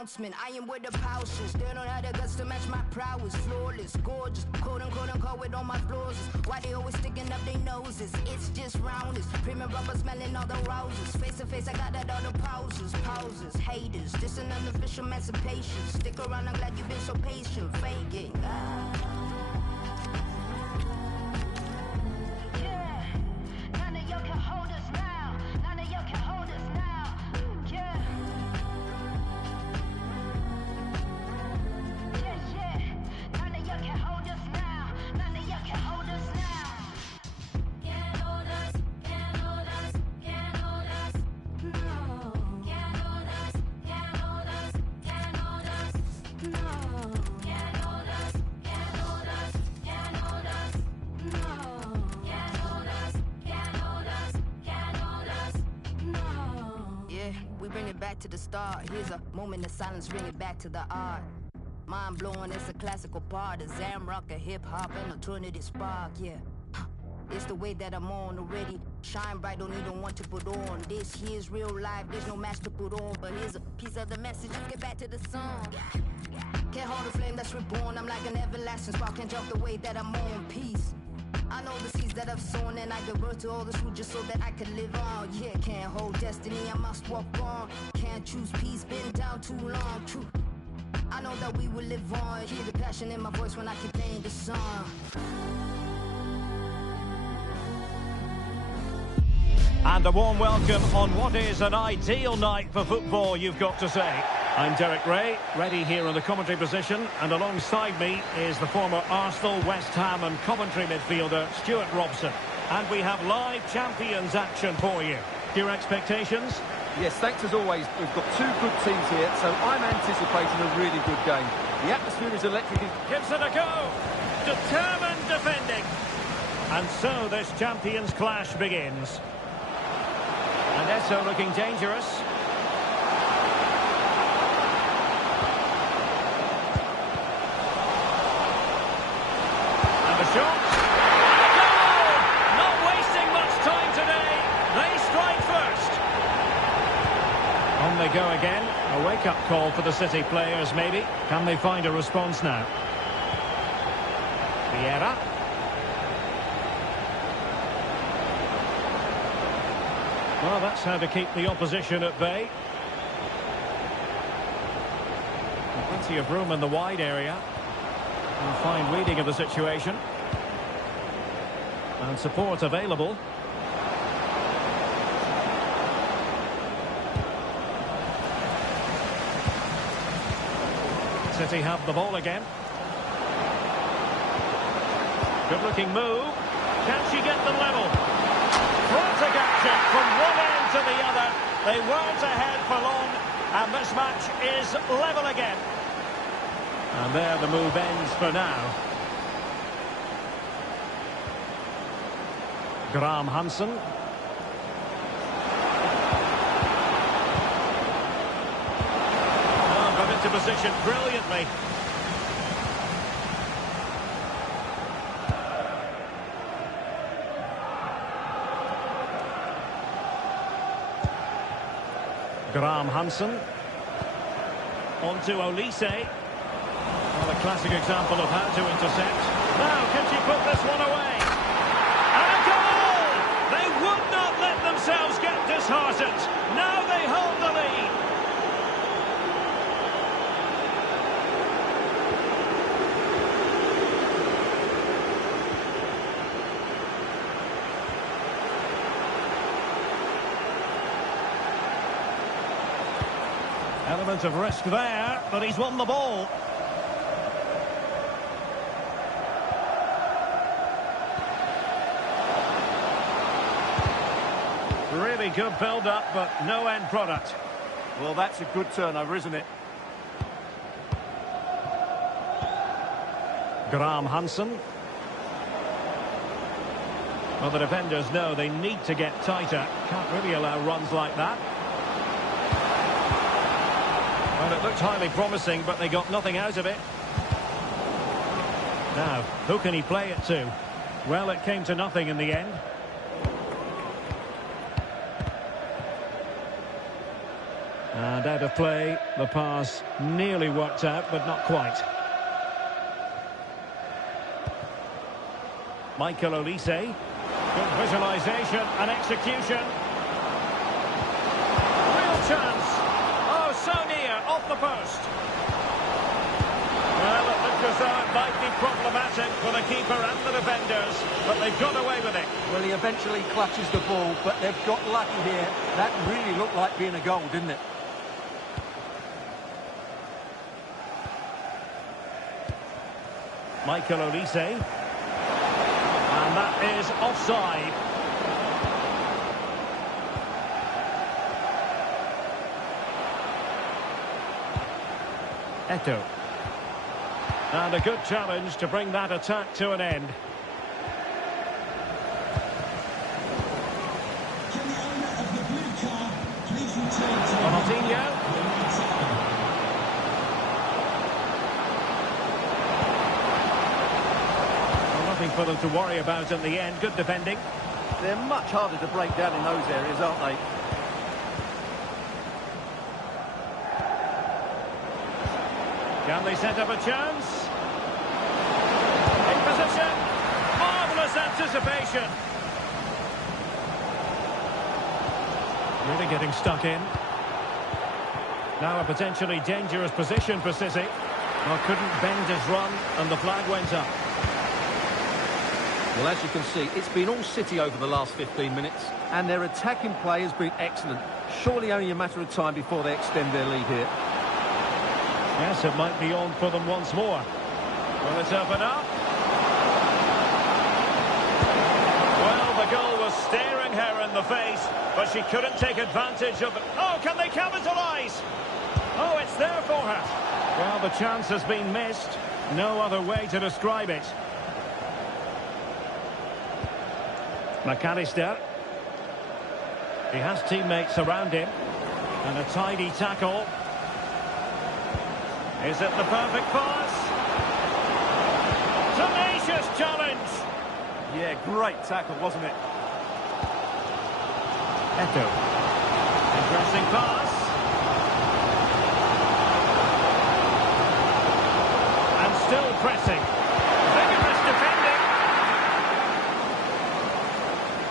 announcement. I am where the pouches. They don't have the guts to match my prowess. Flawless, gorgeous, quote unquote with all my flaws. Why they always sticking up their noses? It's just roundness. Premium rubber smelling all the roses. Face to face, I got that all the pauses. Haters, this an unofficial emancipation. Stick around, I'm glad you've been so patient. Faking. To the start, here's a moment of silence, bring it back to the art. Mind blowing, it's a classical part of Zam rock, a hip hop, and alternative spark, yeah. It's the way that I'm on already. Shine bright, don't need one to put on. This here's real life, there's no match to put on. But here's a piece of the message, let's get back to the song. Can't hold the flame that's reborn, I'm like an everlasting spark. Can't jump the way that I'm on, peace. I know the seeds that I've sown, and I give birth to all this food just so that I can live on. Yeah, can't hold destiny, I must walk on. Can't choose peace, been down too long. True, I know that we will live on. Hear the passion in my voice when I keep playing the song. And a warm welcome on what is an ideal night for football, you've got to say. I'm Derek Ray, ready here in the commentary position, and alongside me is the former Arsenal, West Ham and Coventry midfielder Stuart Robson. And we have live Champions action for you. Your expectations? Yes, thanks as always. We've got two good teams here, so I'm anticipating a really good game. The atmosphere is electric. Gives it a go. Determined defending. And so this Champions clash begins. And Esso looking dangerous. And the shot. And a goal! Not wasting much time today. They strike first. On they go again. A wake-up call for the City players, maybe. Can they find a response now? Vieira. Well, that's how to keep the opposition at bay. Plenty of room in the wide area. And fine reading of the situation. And support available. City have the ball again. Good looking move. Can she get them level? Frantic action from one end to the other. They weren't ahead for long, and this match is level again. And there the move ends for now. Graham Hansen. Oh, got into position brilliantly. Graham Hansen. On to Olise. Well, a classic example of how to intercept. Now, can she put this one away? And a goal! They would not let themselves get disheartened. Now they hold the lead. Element of risk there, but he's won the ball. Really good build-up, but no end product. Well, that's a good turnover, isn't it? Graham Hansen. Well, the defenders know they need to get tighter. Can't really allow runs like that. Well, it looked highly promising, but they got nothing out of it. Now, who can he play it to? Well, it came to nothing in the end. And out of play, the pass nearly worked out, but not quite. Michael Olise. Good visualisation and execution. Real chance. Oh, so near, off the post. Well, it looks as though it might be problematic for the keeper and the defenders, but they've got away with it. Well, he eventually clutches the ball, but they've got lucky here. That really looked like being a goal, didn't it? Michael Olise. And that is offside. Eto. And a good challenge to bring that attack to an end. Can the owner of the blue car please return to Ronaldinho. Nothing for them to worry about in the end. Good defending. They're much harder to break down in those areas, aren't they? Can they set up a chance? In position. Marvellous anticipation. Really getting stuck in. Now a potentially dangerous position for City. Well, couldn't bend his run and the flag went up. Well, as you can see, it's been all City over the last 15 minutes, and their attacking play has been excellent. Surely only a matter of time before they extend their lead here. Yes, it might be on for them once more. Will it open up? Well, the goal was staring her in the face, but she couldn't take advantage of it. Oh, can they capitalise? Oh, it's there for her. Well, the chance has been missed. No other way to describe it. McAllister. He has teammates around him. And a tidy tackle. Is it the perfect pass? Tenacious challenge! Yeah, great tackle, wasn't it? Eto. Interesting pass. And still pressing. Vigorous defending.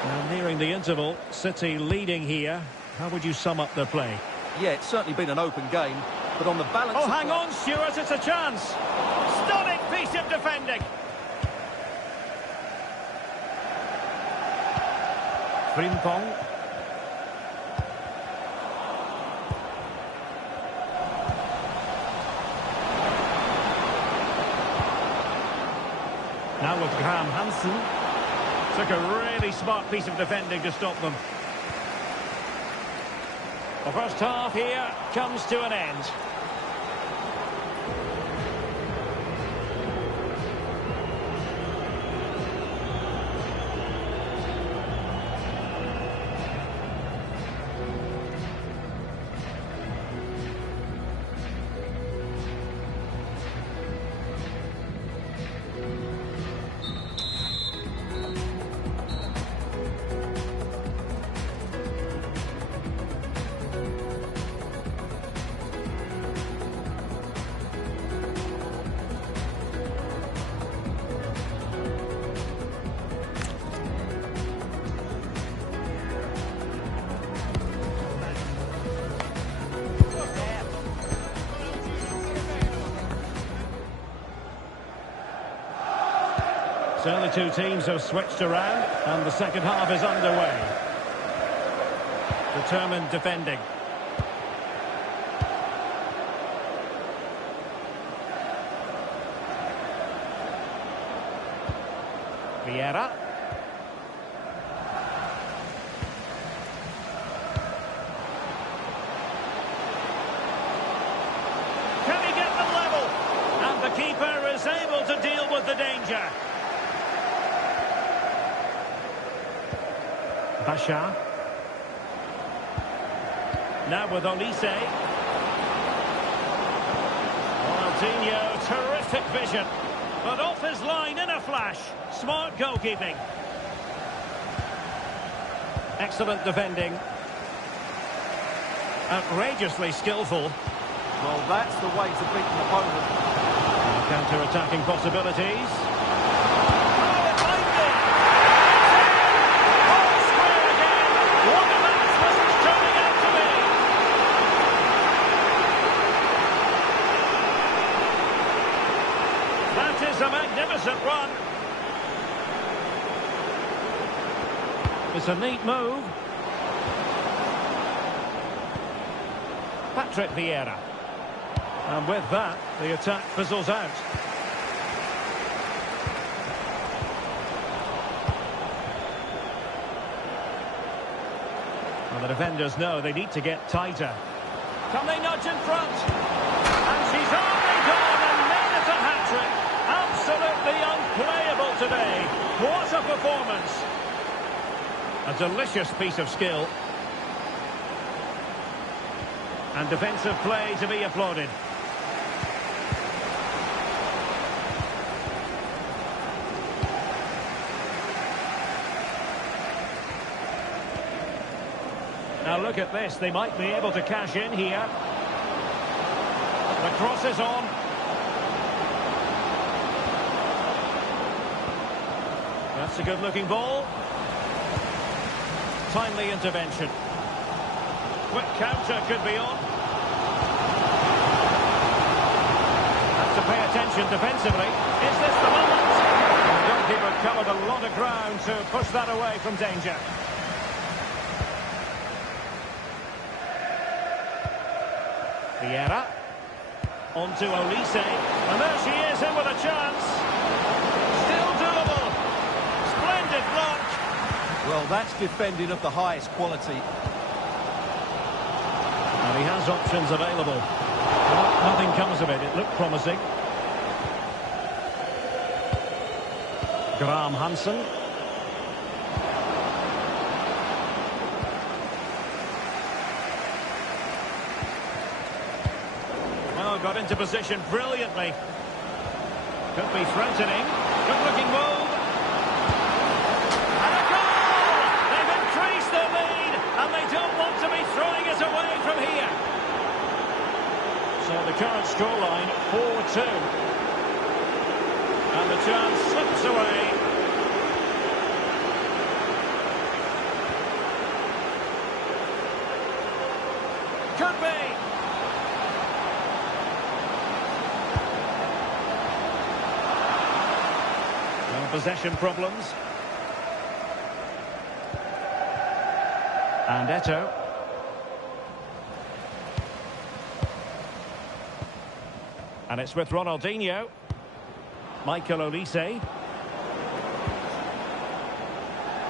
Now nearing the interval, City leading here. How would you sum up their play? Yeah, it's certainly been an open game, but on the balance Oh, of hang play... on, Stuart, it's a chance. Stunning piece of defending. Frimpong. Now with Graham Hansen. Took a really smart piece of defending to stop them. The first half here comes to an end. So the two teams have switched around and the second half is underway. Determined defending. Vieira. Can he get them level? And the keeper is able to deal with the danger. Bashar. Now with Olise. Ronaldinho, terrific vision. But off his line in a flash. Smart goalkeeping. Excellent defending. Outrageously skillful. Well, that's the way to beat an opponent. Counter-attacking possibilities. A magnificent run. It's a neat move. Patrick Vieira. And with that, the attack fizzles out. Well, the defenders know they need to get tighter. Can they nudge in front? And she's only gone and made it a hat-trick. Absolutely unplayable today. What a performance. A delicious piece of skill. And defensive play to be applauded. Now look at this. They might be able to cash in here. The cross is on. That's a good-looking ball. Timely intervention. Quick counter could be on. Have to pay attention defensively. Is this the moment? The goalkeeper covered a lot of ground to push that away from danger. Vieira. On to Olise. And there she is in with a chance. Still doable. Splendid block. Well, that's defending of the highest quality. And he has options available. Well, nothing comes of it. It looked promising. Graham Hansen. Well, got into position brilliantly. Could be threatening. Good looking move. And a goal! They've increased their lead, and they don't want to be throwing it away from here. So the current scoreline, 4-2. And the chance slips away. Could be. Possession problems. And Eto'o. And it's with Ronaldinho. Michael Olise.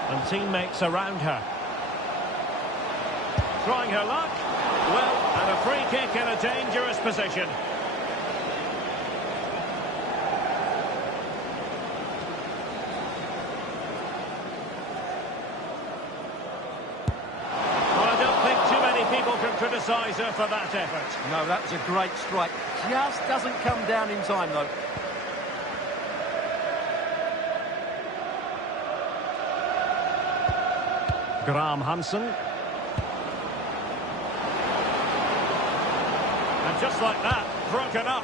And teammates around her. Trying her luck. Well, and a free kick in a dangerous position. Criticise her for that effort. No, that was a great strike. Just doesn't come down in time, though. Graham Hansen. And just like that, broken up.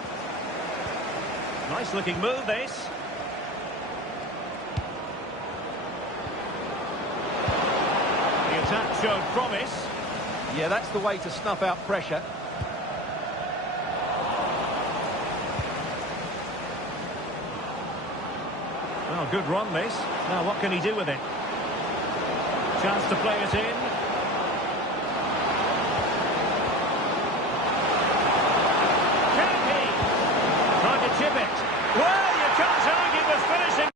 Nice looking move, this. The attack showed promise. Yeah, that's the way to snuff out pressure. Well, good run, this. Now, what can he do with it? Chance to play it in. Can he? Trying to chip it. Well, you can't argue with finishing.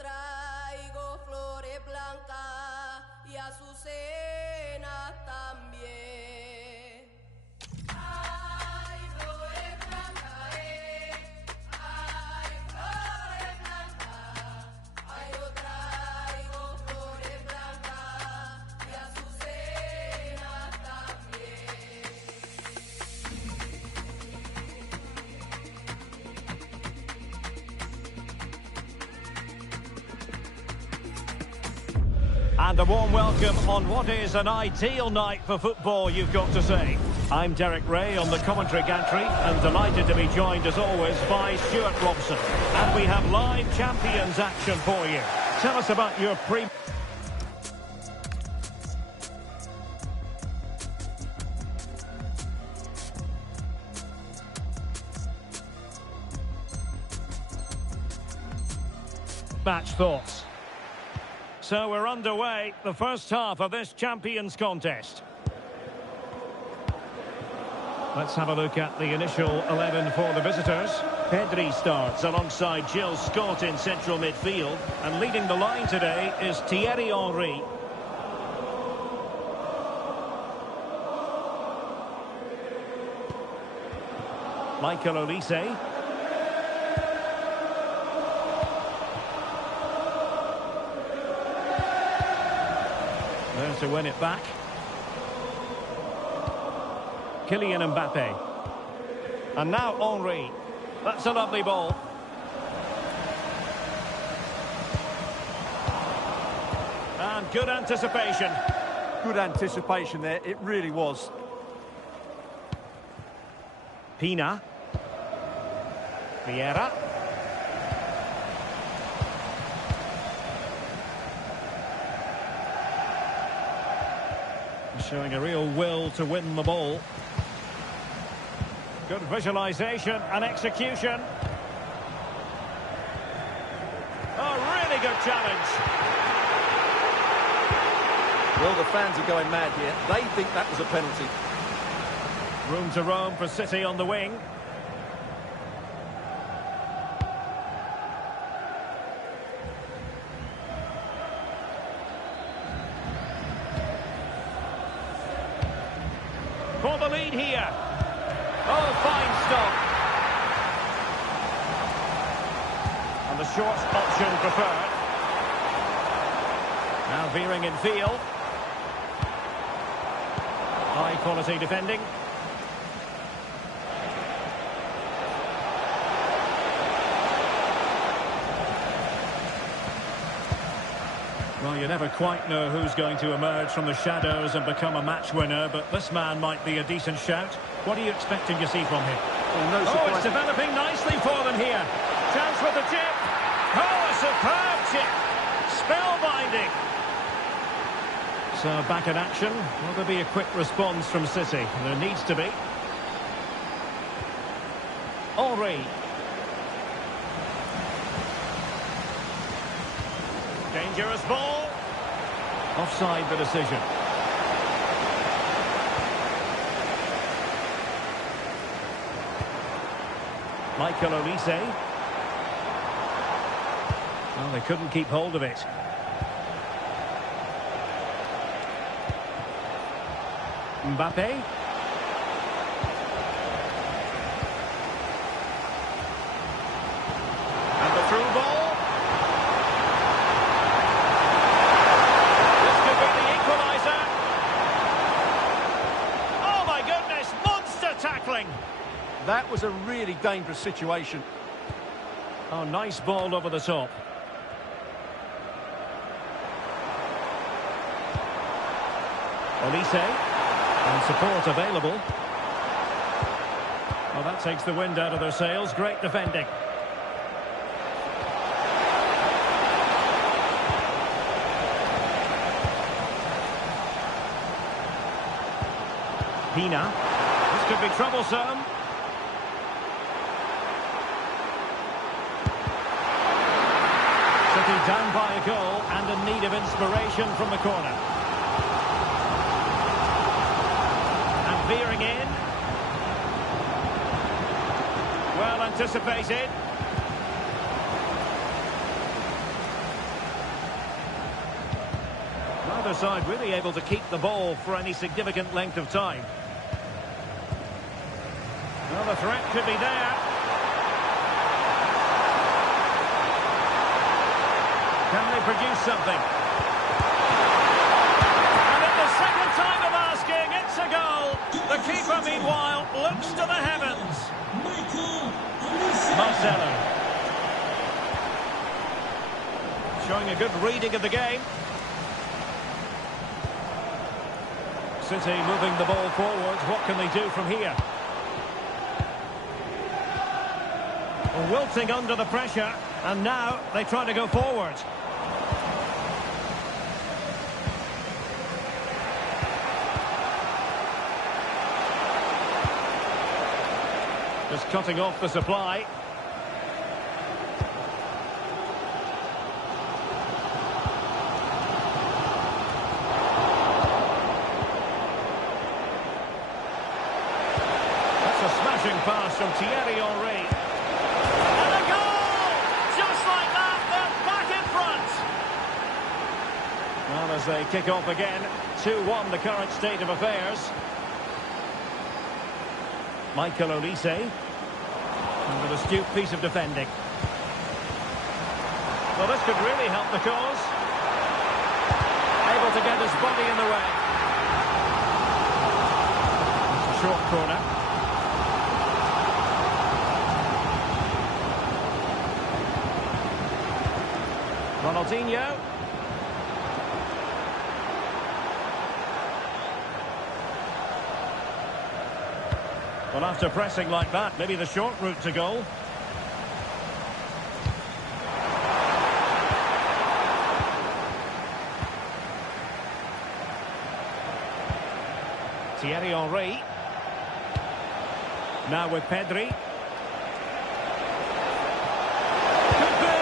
traigo flores blancas y azucenas también. Ay, flores blancas, ay, flores blancas, ay, yo traigo flores blancas y azucenas también. And a warm welcome on what is an ideal night for football, you've got to say. I'm Derek Ray on the commentary gantry and delighted to be joined as always by Stuart Robson. And we have live Champions action for you. Tell us about your match thoughts. So we're underway, the first half of this Champions contest. Let's have a look at the initial 11 for the visitors. Pedri starts alongside Jill Scott in central midfield. And leading the line today is Thierry Omri. Michael Olise. There to win it back. Kylian Mbappe. And now Omri. That's a lovely ball. And good anticipation. Good anticipation there, it really was. Pina. Vieira. Showing a real will to win the ball. Good visualisation and execution. A really good challenge. Well, the fans are going mad here. They think that was a penalty. Room to roam for City on the wing. For the lead here. Oh, fine stop. And the short option preferred. Now veering in field. High quality defending. Well, you never quite know who's going to emerge from the shadows and become a match winner, but this man might be a decent shout. What are you expecting to see from him? Well, no surprise. Oh, it's developing nicely for them here. Chance with the chip. Oh, a superb chip. Spellbinding. So back in action. Will there be a quick response from City? There needs to be. Omri. Dangerous ball. Offside the decision. Michael Olise. Well, they couldn't keep hold of it. Mbappe. And the through ball. That was a really dangerous situation. Oh, nice ball over the top. Olise. And support available. Well, that takes the wind out of their sails. Great defending. Pina. This could be troublesome. City down by a goal and in need of inspiration from the corner. And veering in. Well anticipated. Neither side really able to keep the ball for any significant length of time. Well, the threat could be there. Can they produce something? And at the second time of asking, it's a goal. The keeper, meanwhile, looks to the heavens. Marcelo. Showing a good reading of the game. City moving the ball forwards. What can they do from here? Wilting under the pressure, and now they try to go forward. Just cutting off the supply. That's a smashing pass from Thierry Omri. And a goal! Just like that, they're back in front. Well, as they kick off again, 2-1 the current state of affairs. Michael Olise, and with a astute piece of defending. Well, this could really help the cause. Able to get his body in the way. It's a short corner. Ronaldinho. Well, after pressing like that, maybe the short route to goal. Thierry Henry. Now with Pedri. Could be!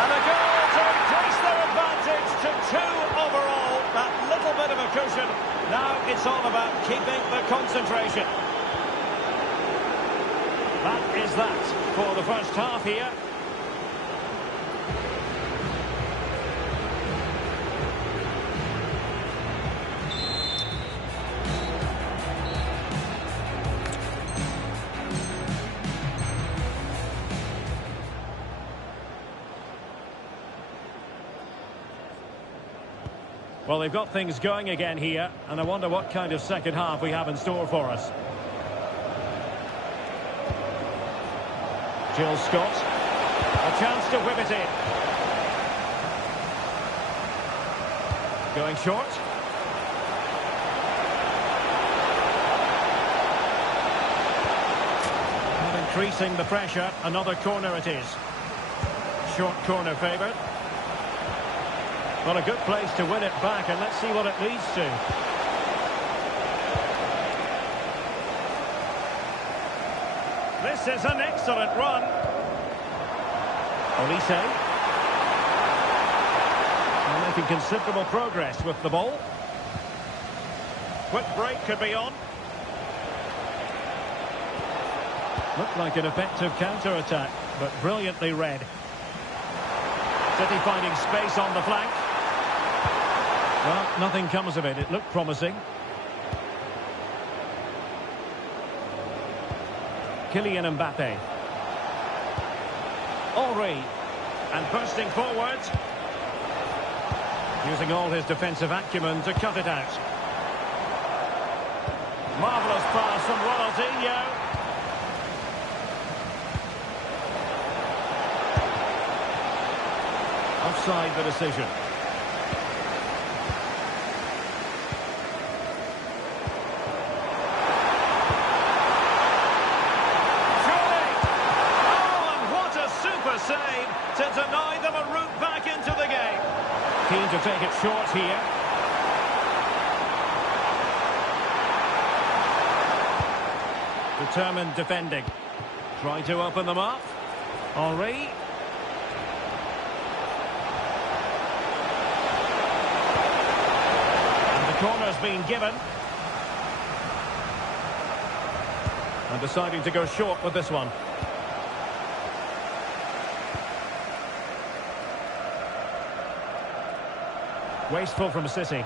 And a goal to increase their advantage to 2 overall. That little bit of a cushion. Now it's all about keeping the concentration. That is that for the first half here. Well, they've got things going again here, and I wonder what kind of second half we have in store for us. Jill Scott, a chance to whip it in. Going short. And increasing the pressure, another corner it is. Short corner favoured. Well, a good place to win it back, and let's see what it leads to. This is an excellent run. Olise. And making considerable progress with the ball. Quick break could be on. Looked like an effective counter-attack, but brilliantly read. City finding space on the flank. Well, nothing comes of it. It looked promising. Kylian Mbappe. Omri. And bursting forward. Using all his defensive acumen to cut it out. Marvellous pass from Ronaldinho. Offside the decision. To deny them a route back into the game. Keen to take it short here. Determined defending. Try to open them up. Omri. And the corner's been given. And deciding to go short with this one. Wasteful from City.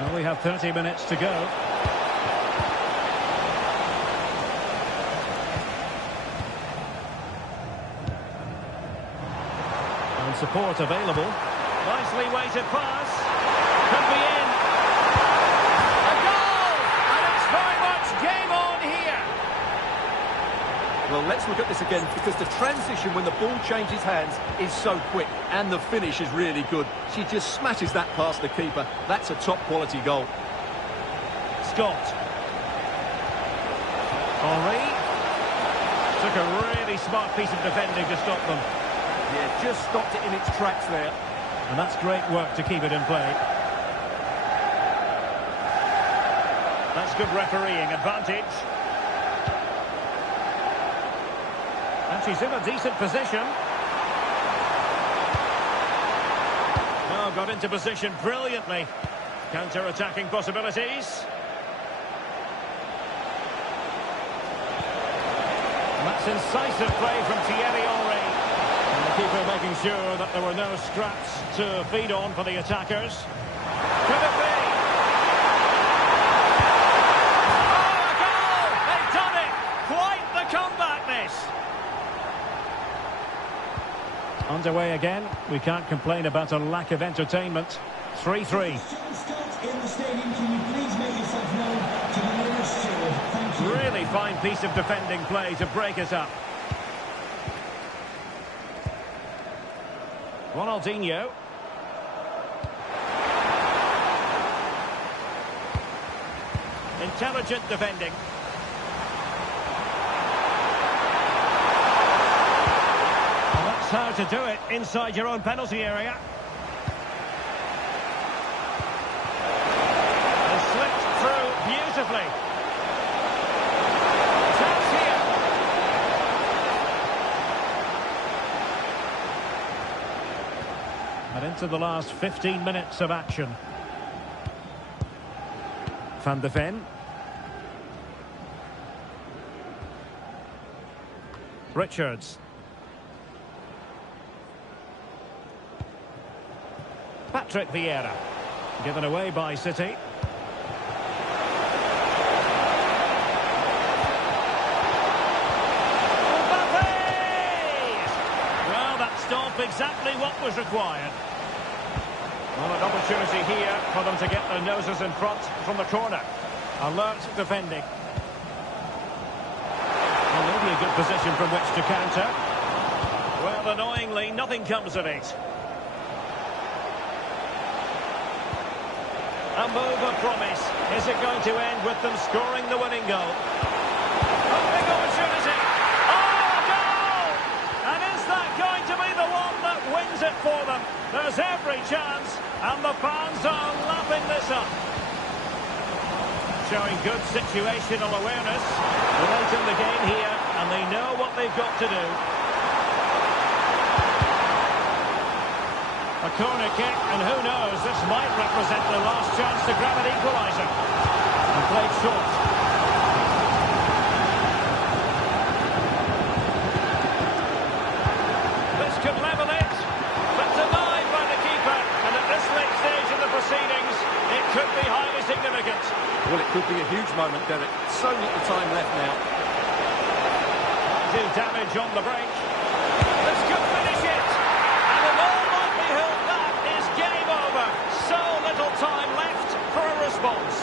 Well, we have 30 minutes to go. And support available. Nicely weighted pass. Could be in. A goal! And it's very much game on here. Well, let's look at this again, because the transition when the ball changes hands is so quick, and the finish is really good. She just smashes that past the keeper. That's a top-quality goal. Scott. Omri. Took a really smart piece of defending to stop them. Yeah, just stopped it in its tracks there. And that's great work to keep it in play. That's good refereeing advantage. And she's in a decent position. Oh, got into position brilliantly. Counter-attacking possibilities. And that's incisive play from Thierry Omri. And the keeper making sure that there were no scraps to feed on for the attackers. Could it be? Oh, a goal! They've done it! Quite the comeback, this! Underway again. We can't complain about a lack of entertainment. 3-3. Scott in the stadium, can you please make yourself known to the nearest steward? Thank you. Really fine piece of defending play to break us up. Ronaldinho. Intelligent defending. Well, that's how to do it inside your own penalty area. And slipped through beautifully. Chance here. And into the last 15 minutes of action. Van de Ven. Richards. Patrick Vieira. Given away by City. Well, that stopped exactly what was required. Well, an opportunity here for them to get their noses in front from the corner. Alert defending. Well, maybe a good position from which to counter. Well, annoyingly, nothing comes of it. A move of promise. Is it going to end with them scoring the winning goal? A big opportunity. Oh, a goal! And is that going to be the one that wins it for them? There's every chance, and the fans are lapping this up. Showing good situational awareness. Late in the game here, and they know what they've got to do. A corner kick, and who knows, this might represent the last chance to grab an equaliser. And played short. This could level it, but denied by the keeper. And at this late stage of the proceedings, it could be highly significant. Well, it could be a huge moment, Derek. So little time left now. Do damage on the break. This could finish it. And in all likelihood, that is game over. So little time left for a response.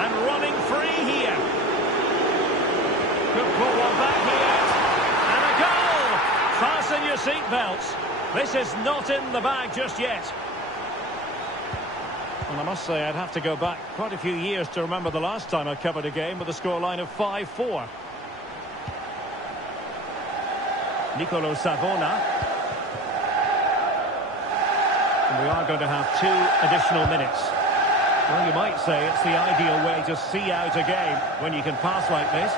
And running free here. Could pull one back here. And a goal. Fasten your seatbelts. This is not in the bag just yet. And I must say, I'd have to go back quite a few years to remember the last time I covered a game with a scoreline of 5-4. Nicolo Savona. And we are going to have 2 additional minutes. Well, you might say it's the ideal way to see out a game when you can pass like this.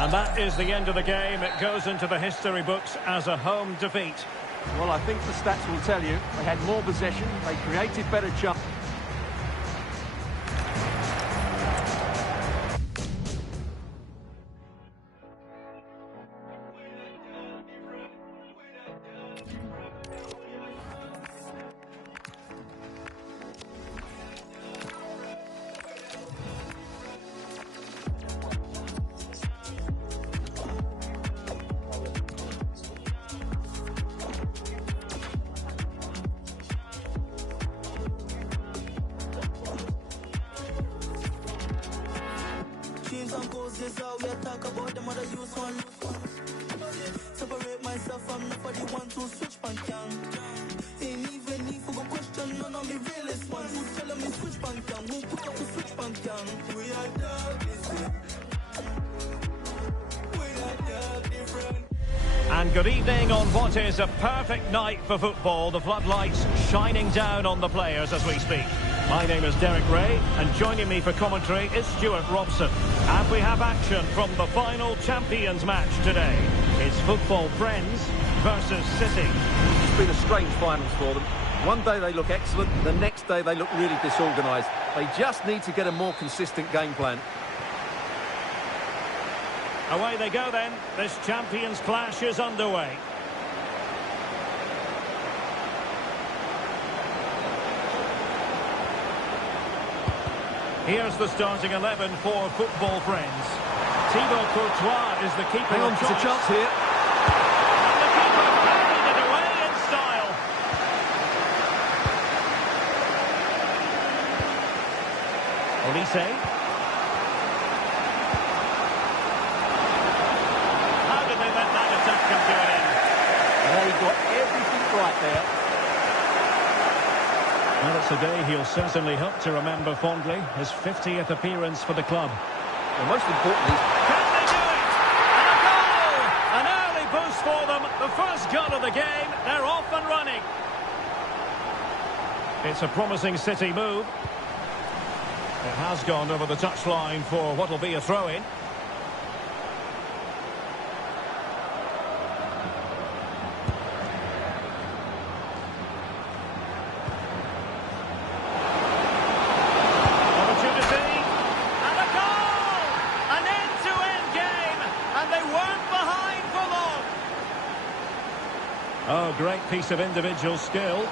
And that is the end of the game. It goes into the history books as a home defeat. Well, I think the stats will tell you they had more possession, they created better chances. comes and goes, yes, how we talk about them other use one. Separate myself from nobody want to switch bank down. Ain't even need for a question, none of me realest ones. Who tell me switch bank down? Who put up to switch bank down? We are dog, we are dog different. And good evening on what is a perfect night for football. The floodlights shining down on the players as we speak. My name is Derek Ray, and joining me for commentary is Stuart Robson. And we have action from the final Champions match today. It's football friends versus City. It's been a strange finals for them. One day they look excellent, the next day they look really disorganised. They just need to get a more consistent game plan. Away they go then. This Champions clash is underway. Here's the starting 11 for football friends. Thibaut Courtois is the keeper. Hang on, there's a chance here. And the keeper carried it away in style. Olise. How did they let that attack come to an end? They got everything right there. Well, it's a day he'll certainly hope to remember fondly. His 50th appearance for the club. Well, most importantly, Can they do it? And a goal! An early boost for them. The first goal of the game. They're off and running. It's a promising City move. It has gone over the touchline for what will be a throw-in. Oh, great piece of individual skill.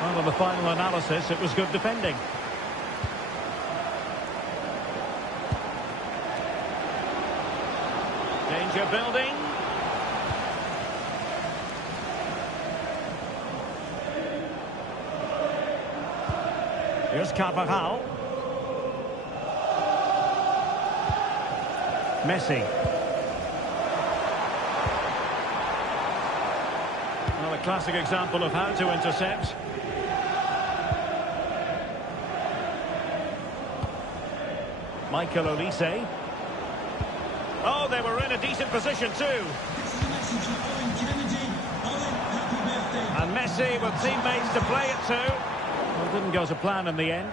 Well, in the final analysis, it was good defending. Danger building. Here's Carvajal. Messi. Well, a classic example of how to intercept. Michael Olise. Oh, they were in a decent position too. This is a message from Owen Kennedy. Owen, happy birthday. And Messi with teammates to play it to. Well, didn't go to plan in the end.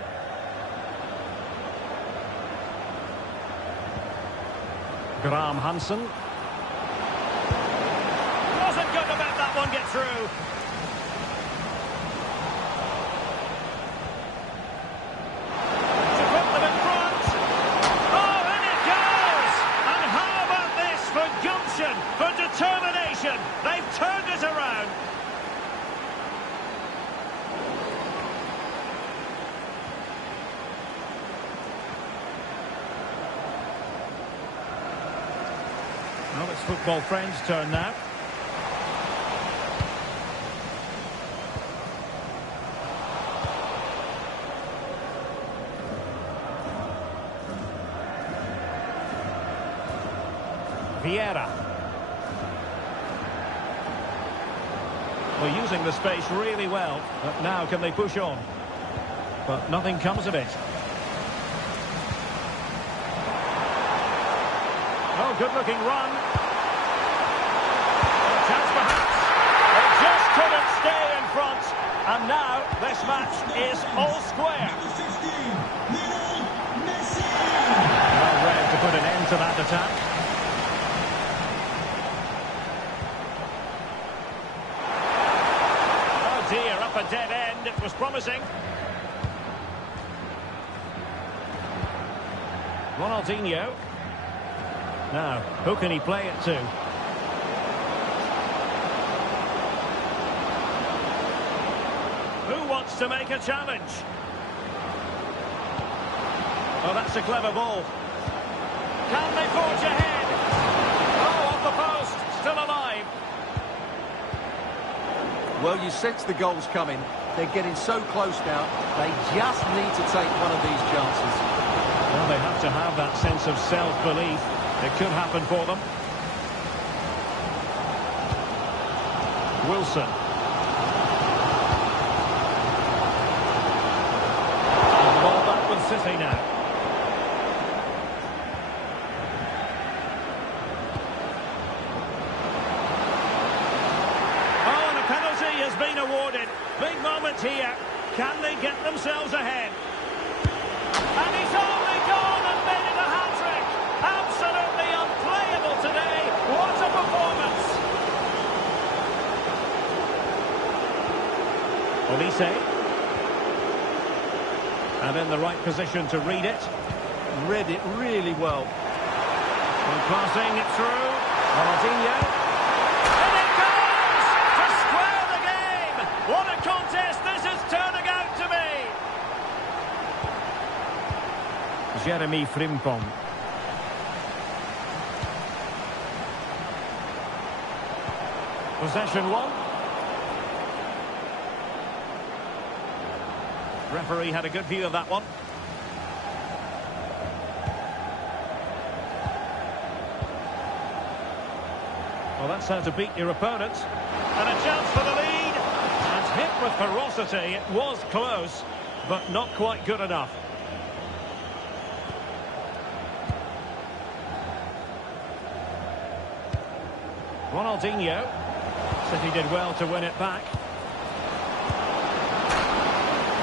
Graham Hansen. Wasn't good to let that one get through. To put them in front. Oh, and it goes! And how about this for gumption, for determination? They've turned it around. Well, it's football friends' turn now. Vieira. Well, using the space really well, but now can they push on? But nothing comes of it. Oh, good-looking run. A chance perhaps. They just couldn't stay in front. And now this match is all square. Number 15, Lionel Messi. Well read to put an end to that attack. Oh dear, up a dead end. It was promising. Ronaldinho. Now, who can he play it to? Who wants to make a challenge? Oh, that's a clever ball. Can they forge ahead? Oh, off the post, still alive. well, you sense the goals coming. They're getting so close now. They just need to take one of these chances. Well, they have to have that sense of self-belief. It could happen for them. Wilson. And the ball back with City now. Oh, and a penalty has been awarded. Big moment here. Can they get themselves ahead? And he's only gone and made it a hat-trick. Absolutely unplayable today. What a performance. Olise. And in the right position to read it. Read it really well. And passing it through. Ronaldinho. And it goes! To square the game! What a contest this is turning out to be! Jeremy Frimpong. Possession one. Referee had a good view of that one. Well, that's how to beat your opponent. And a chance for the lead. And hit with ferocity. It was close, but not quite good enough. Ronaldinho. City did well to win it back.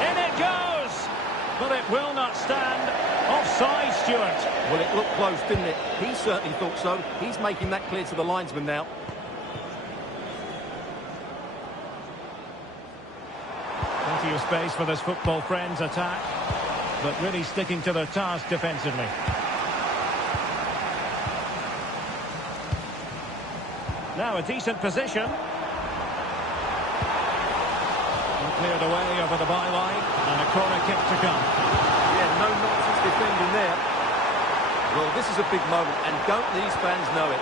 In it goes! But it will not stand. Offside, Stuart. Well, it looked close, didn't it? He certainly thought so. He's making that clear to the linesman now. Plenty of space for this football friends attack, but really sticking to their task defensively. Now a decent position. And cleared away over the byline, and a corner kick to come. Yeah, no nonsense defending there. Well, this is a big moment, and don't these fans know it?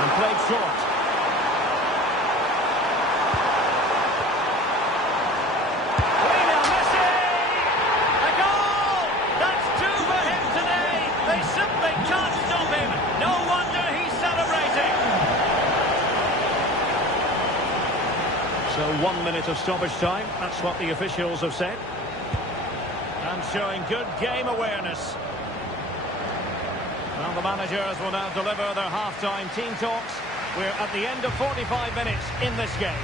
And played short. Lionel Messi! A goal! That's two for him today. They simply can't stop him. No wonder he's celebrating. So 1 minute of stoppage time. That's what the officials have said. And showing good game awareness. Well, the managers will now deliver their half-time team talks. We're at the end of 45 minutes in this game.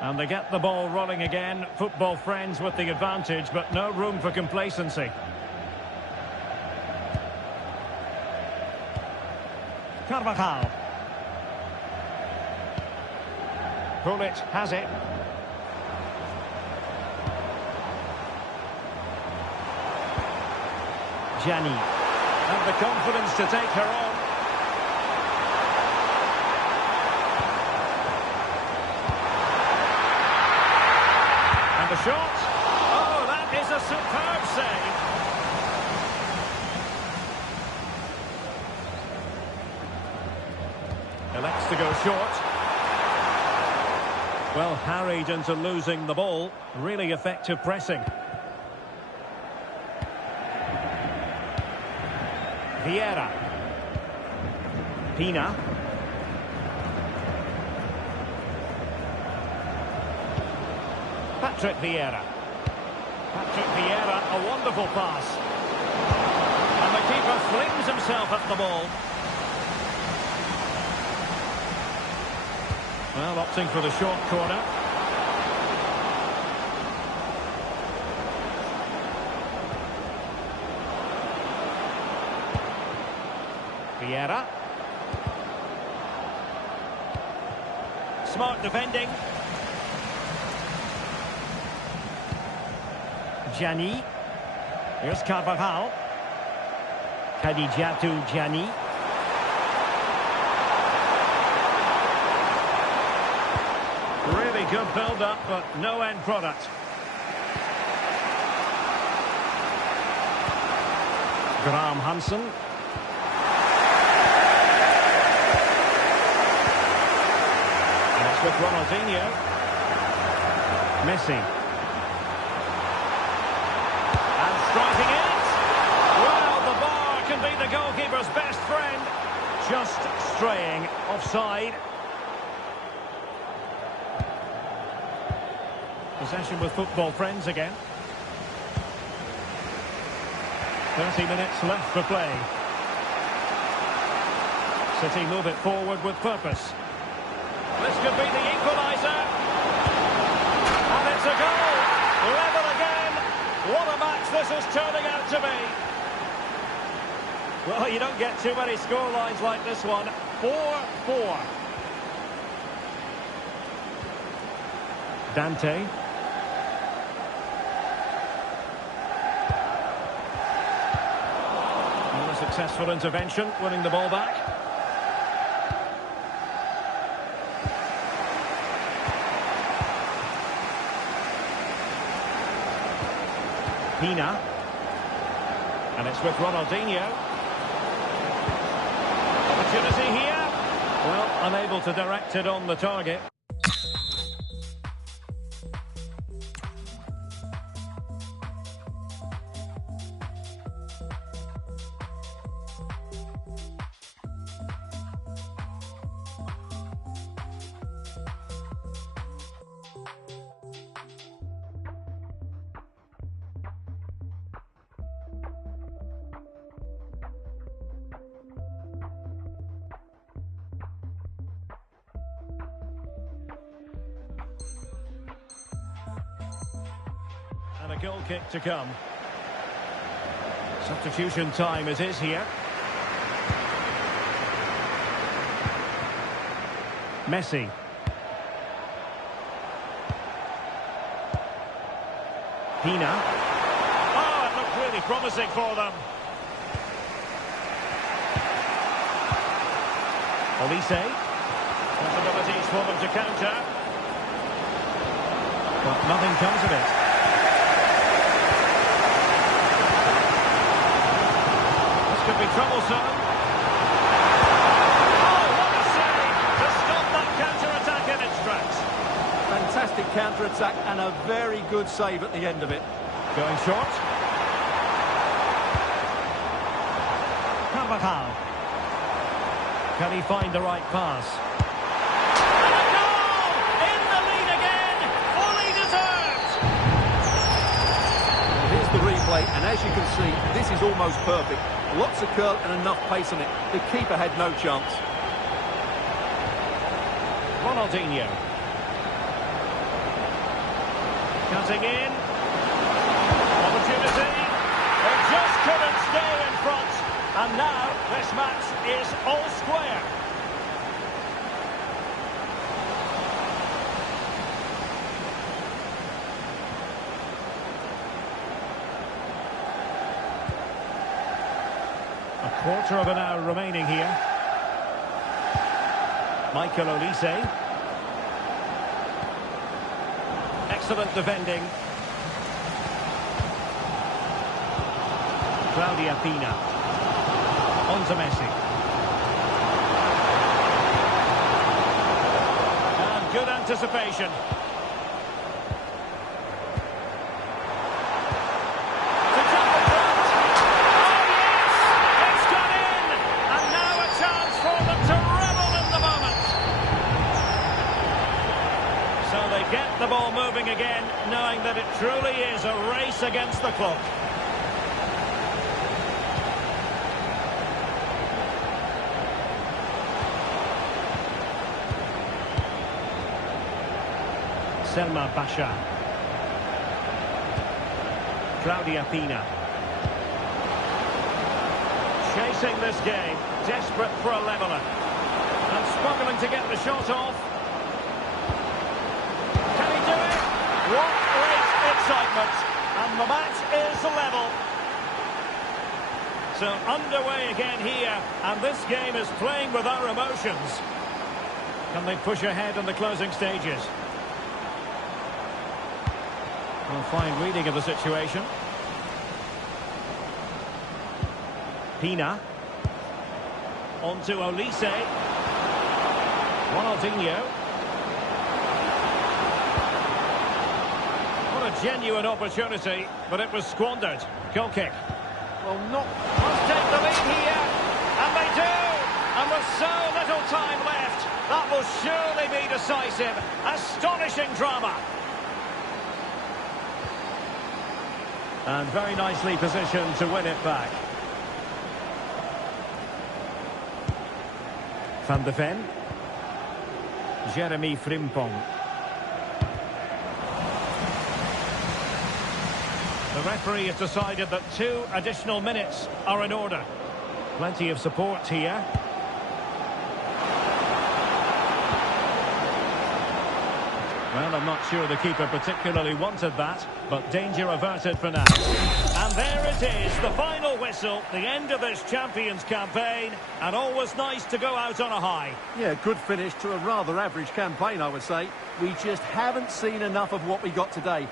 And they get the ball rolling again. Football friends with the advantage, but no room for complacency. Carvajal. Pullet has it. Gianni. And the confidence to take her on. And the shot. Oh, that is a superb save. Elects to go short. Well, harried into losing the ball. Really effective pressing. Vieira. Pina. Patrick Vieira. Patrick Vieira, a wonderful pass. And the keeper flings himself at the ball. Well, opting for the short corner. Vieira. Smart defending. Gianni. Here's Carvajal. Kadijatu Gianni. Really good build-up, but no end product. Graham Hansen. And it's with Ronaldinho. Messi. And striking it. Well, the bar can be the goalkeeper's best friend. Just straying offside. Possession with football friends again. 30 minutes left for play. City move it forward with purpose. This could be the equaliser. And it's a goal. Level again. What a match this is turning out to be. Well, you don't get too many scorelines like this one. 4-4. Dante. Successful intervention, winning the ball back. Pina. And it's with Ronaldinho. Opportunity here. Well, unable to direct it on the target. And a goal kick to come. Substitution time it is here. Messi. Pina. Oh, it looked really promising for them. Olise. Possibilities for them to counter. But nothing comes of it. Could be troublesome. Oh, what a save to stop that counter-attack in its tracks. Fantastic counter-attack and a very good save at the end of it. Going short. Carvajal. Can he find the right pass? And a goal! In the lead again! Fully deserved! Here's the replay, and as you can see, this is almost perfect. Lots of curl and enough pace on it. The keeper had no chance. Ronaldinho. Cutting in. Opportunity. They just couldn't stay in front. And now this match is all square. Quarter of an hour remaining here. Michael Olise. Excellent defending. Claudia Pina. On to Messi. And good anticipation. To jump in front. Oh yes! It's gone in! Well, they get the ball moving again, knowing that it truly is a race against the clock. Selma Pasha. Claudia Pina. Chasing this game, desperate for a leveller. And struggling to get the shot off. Can he do it? What great excitement. And the match is level. So underway again here, and this game is playing with our emotions. Can they push ahead in the closing stages? Well, fine reading of the situation. Pina. On to Olise. Ronaldinho. What a genuine opportunity, but it was squandered. Goal kick. Well, not... Must take the lead here, and they do! And with so little time left, that will surely be decisive. Astonishing drama. And very nicely positioned to win it back. Van de Ven. Jeremy Frimpong. The referee has decided that 2 additional minutes are in order. Plenty of support here. Well, I'm not sure the keeper particularly wanted that, but danger averted for now. And there it is, the final whistle, the end of this Champions campaign, and always nice to go out on a high. Yeah, good finish to a rather average campaign, I would say. We just haven't seen enough of what we got today.